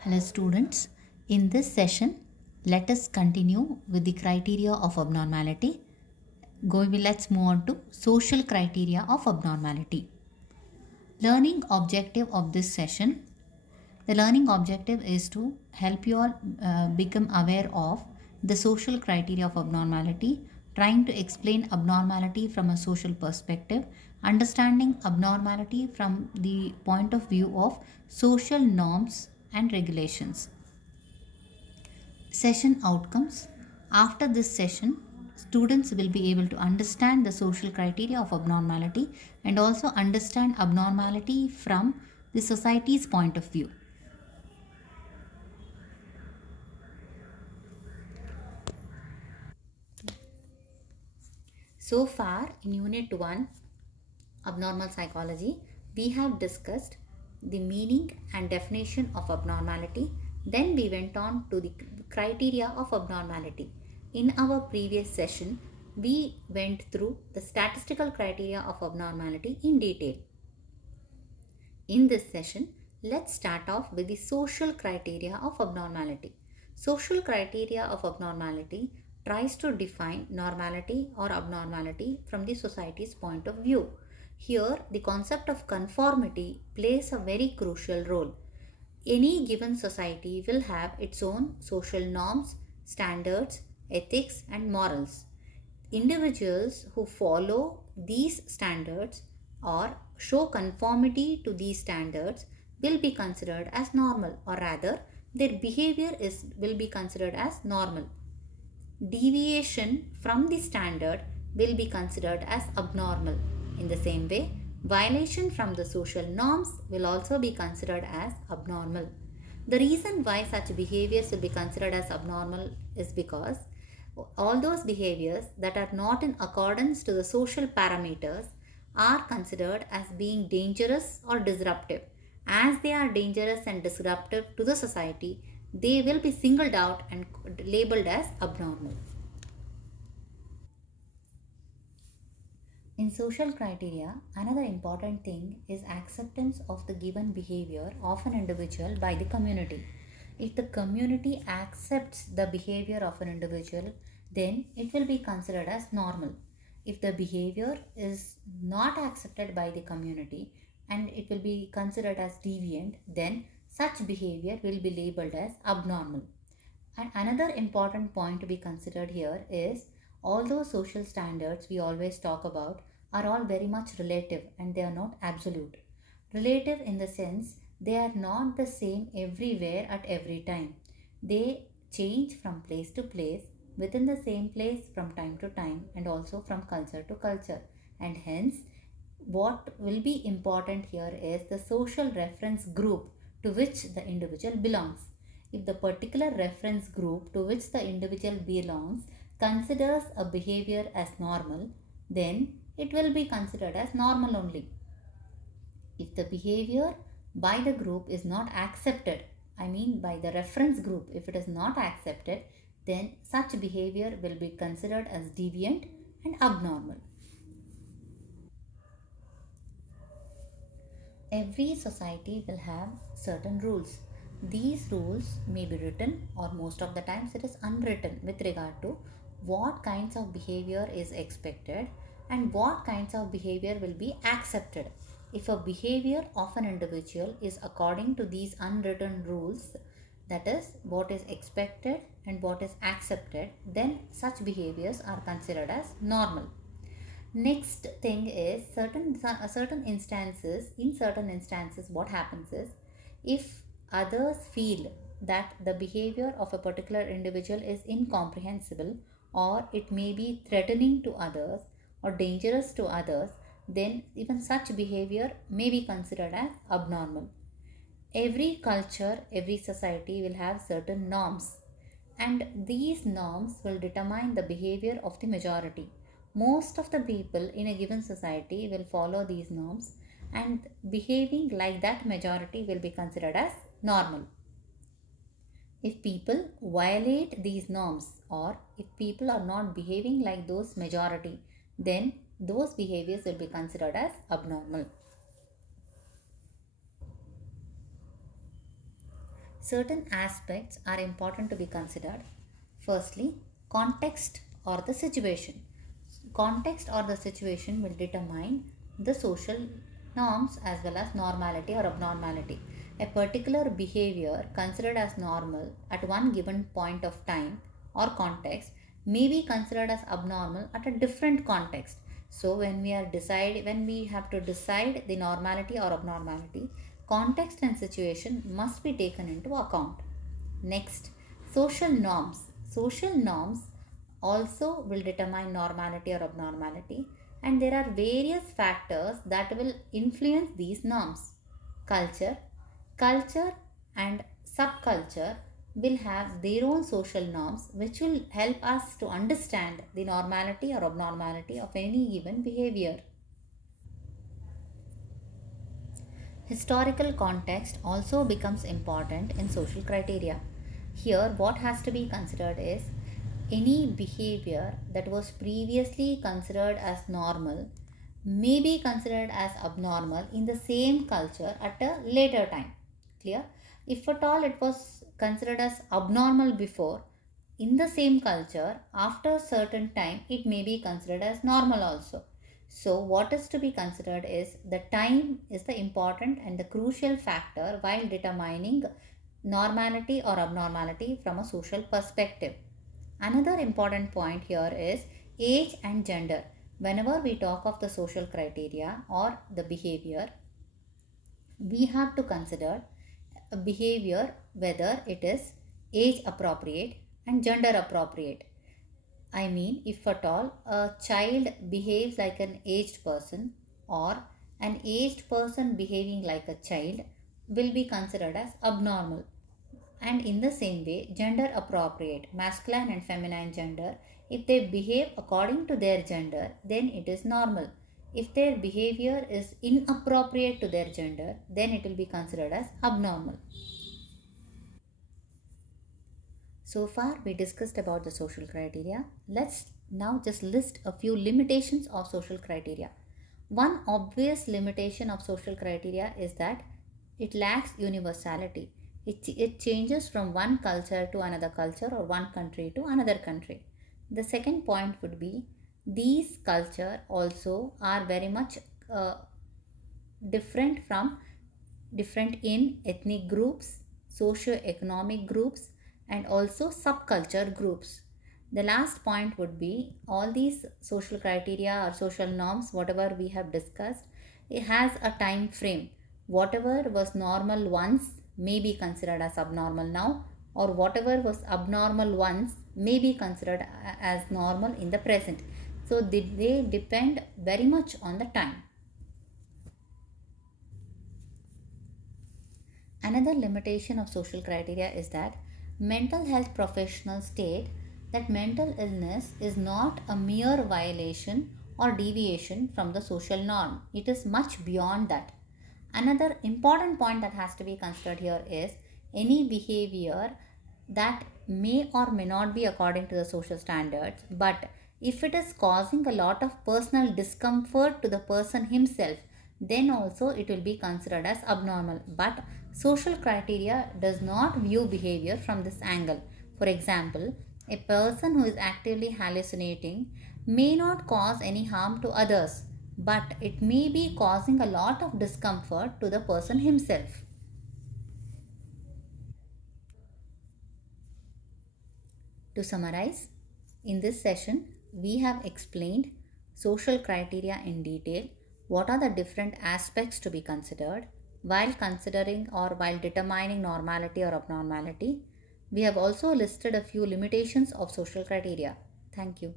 Hello students, in this session let us continue with the criteria of abnormality. Let's move on to social criteria of abnormality. Learning objective of this session. The learning objective is to help you all become aware of the social criteria of abnormality, trying to explain abnormality from a social perspective, understanding abnormality from the point of view of social norms and regulations. Session outcomes. After this session, students will be able to understand the social criteria of abnormality and also understand abnormality from the society's point of view. So far in Unit 1, Abnormal Psychology, we have discussed the meaning and definition of abnormality. Then we went on to the criteria of abnormality. In our previous session, we went through the statistical criteria of abnormality in detail. In this session, let's start off with the social criteria of abnormality. Social criteria of abnormality tries to define normality or abnormality from the society's point of view. Here, the concept of conformity plays a very crucial role. Any given society will have its own social norms, standards, ethics, and morals. Individuals who follow these standards or show conformity to these standards will be considered as normal, or rather their behavior will be considered as normal. Deviation from the standard will be considered as abnormal. In the same way, violation from the social norms will also be considered as abnormal. The reason why such behaviors will be considered as abnormal is because all those behaviors that are not in accordance to the social parameters are considered as being dangerous or disruptive. As they are dangerous and disruptive to the society, they will be singled out and labeled as abnormal. In social criteria, another important thing is acceptance of the given behavior of an individual by the community. If the community accepts the behavior of an individual, then it will be considered as normal. If the behavior is not accepted by the community and it will be considered as deviant, then such behavior will be labeled as abnormal. And another important point to be considered here is all those social standards we always talk about are all very much relative and they are not absolute. Relative in the sense they are not the same everywhere at every time. They change from place to place, within the same place from time to time, and also from culture to culture. And hence, what will be important here is the social reference group to which the individual belongs. If the particular reference group to which the individual belongs considers a behavior as normal, then it will be considered as normal only. If the behavior by the group is not accepted, I mean by the reference group, if it is not accepted, then such behavior will be considered as deviant and abnormal. Every society will have certain rules. These rules may be written, or most of the times it is unwritten, with regard to what kinds of behavior is expected and what kinds of behavior will be accepted. If a behavior of an individual is according to these unwritten rules, that is, what is expected and what is accepted, then such behaviors are considered as normal. Next thing is certain instances. In certain instances, what happens is if others feel that the behavior of a particular individual is incomprehensible or it may be threatening to others or dangerous to others, then even such behavior may be considered as abnormal. Every culture, every society will have certain norms, and these norms will determine the behavior of the majority. Most of the people in a given society will follow these norms, and behaving like that majority will be considered as normal. If people violate these norms or if people are not behaving like those majority, then those behaviors will be considered as abnormal. Certain aspects are important to be considered. Firstly, context or the situation. Context or the situation will determine the social norms as well as normality or abnormality. A particular behavior considered as normal at one given point of time or context may be considered as abnormal at a different context. So when we have to decide the normality or abnormality, context and situation must be taken into account. Next, social norms. Social norms also will determine normality or abnormality, and there are various factors that will influence these norms. Culture, culture and subculture will have their own social norms which will help us to understand the normality or abnormality of any given behavior. Historical context also becomes important in social criteria. Here, what has to be considered is any behavior that was previously considered as normal may be considered as abnormal in the same culture at a later time. Clear? If at all it was considered as abnormal before, in the same culture, after a certain time, it may be considered as normal also. So, what is to be considered is the time is the important and the crucial factor while determining normality or abnormality from a social perspective. Another important point here is age and gender. Whenever we talk of the social criteria or the behavior, we have to consider a behavior whether it is age appropriate and gender appropriate. I mean, if at all a child behaves like an aged person or an aged person behaving like a child will be considered as abnormal. And in the same way, gender appropriate, masculine and feminine gender, if they behave according to their gender, then it is normal. If their behavior is inappropriate to their gender, then it will be considered as abnormal. So far, we discussed about the social criteria. Let's now just list a few limitations of social criteria. One obvious limitation of social criteria is that it lacks universality. It changes from one culture to another culture or one country to another country. The second point would be these culture also are very much uh, different from different in ethnic groups, socio-economic groups, and also subculture groups. The last point would be all these social criteria or social norms, whatever we have discussed, it has a time frame. Whatever was normal once may be considered as abnormal now, or whatever was abnormal once may be considered as normal in the present. So they depend very much on the time. Another limitation of social criteria is that mental health professionals state that mental illness is not a mere violation or deviation from the social norm. It is much beyond that. Another important point that has to be considered here is any behavior that may or may not be according to the social standards, but if it is causing a lot of personal discomfort to the person himself, then also it will be considered as abnormal. But social criteria does not view behavior from this angle. For example, a person who is actively hallucinating may not cause any harm to others, but it may be causing a lot of discomfort to the person himself. To summarize, in this session, we have explained social criteria in detail, what are the different aspects to be considered while considering or while determining normality or abnormality. We have also listed a few limitations of social criteria. Thank you.